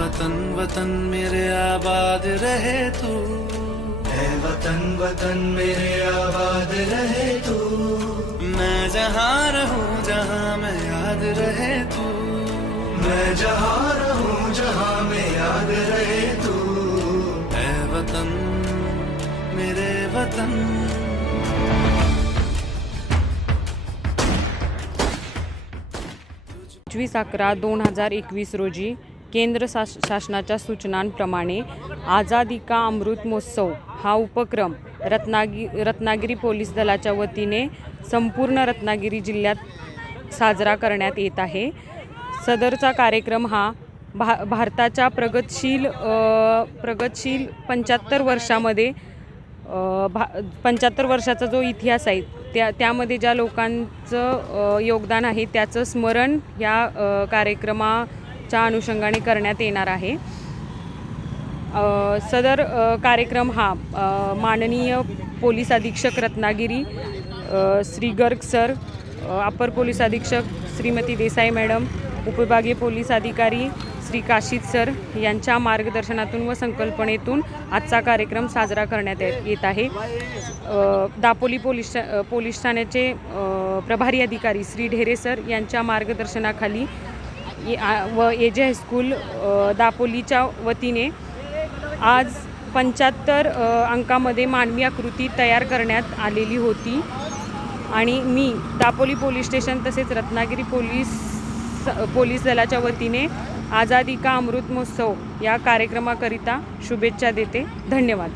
वतन वतन मेरे आबाद रहे तू, है वतन वतन मेरे आबाद रहे तू। मैं जहाँ रहूँ जहाँ मैं याद रहे तू, मैं जहाँ रहूँ जहाँ में याद रहे तू। है वतन मेरे वतन। 25/11/2021 रोजी केंद्र शासनाच्या सूचनांप्रमाणे आझादी का अमृत महोत्सव हा उपक्रम रत्नागिरी पोलीस दलाच्या वतीने संपूर्ण रत्नागिरी जिल्ह्यात साजरा करण्यात येत आहे। सदरचा कार्यक्रम हा भारताच्या प्रगतशील 75 वर्षामध्ये 75 वर्षाचा जो इतिहास आहे त्यामध्ये ज्या लोकांचं योगदान आहे त्याचं स्मरण या कार्यक्रमाच्या अनुषंगाने करण्यात येणार आहे। सदर कार्यक्रम हा माननीय पोलीस अधीक्षक रत्नागिरी श्री गर्ग सर, अपर पोलीस अधीक्षक श्रीमती देसाई मॅडम, उपविभागीय पोलीस अधिकारी श्री काशीद सर यांच्या मार्गदर्शनातून व संकल्पनेतून आजचा कार्यक्रम साजरा करण्यात येत आहे। दापोली पोलीस ठाण्याचे प्रभारी अधिकारी श्री ढेरे सर यांच्या मार्गदर्शनाखाली व एजे हायस्कूल दापोलीच्या वतीने आज 75 अंकामध्ये मानवी आकृती तयार करण्यात आलेली होती आणि मी दापोली पोलीस स्टेशन तसेच रत्नागिरी पोलीस दलाच्या वतीने आझादी का अमृत महोत्सव या कार्यक्रमाकरिता शुभेच्छा देते। धन्यवाद।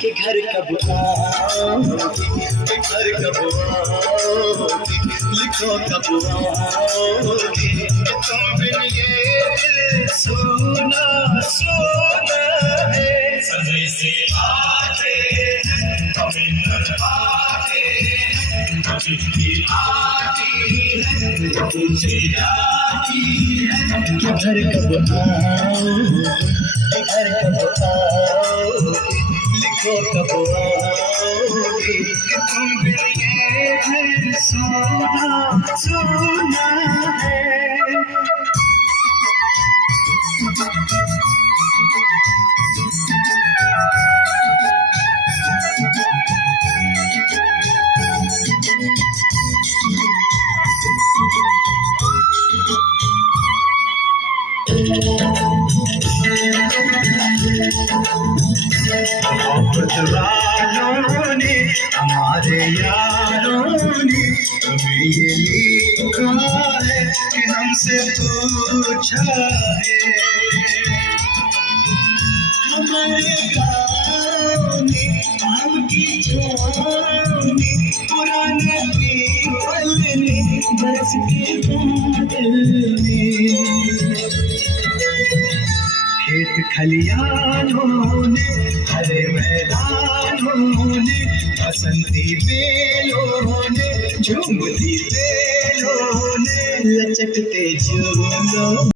कि घर कब आओगी, कि घर कब आओगी, लिखो कब आओगी, तुम बिन ये दिल सोना सोना है। सजै से आते हैं कभी आते हैं, कभी भी आती है तुझे आती है। कि घर कब आओगी, कि घर कब आओगी, लिखो कब आओगी, कि तुम बिन ये दिल सोना सोना है। मोहब्बत वालों ने, हमारे यारों ने कभी ये लिखा है कि हमसे पूछा है। हमारे गाँव में आम की छाँव में पुराने पीपल ने बरस के बादल में, खेत खलियानों ने, हरे मैदानों ने, बसंती बेलों झूमती बेलों ने लचकते झूलों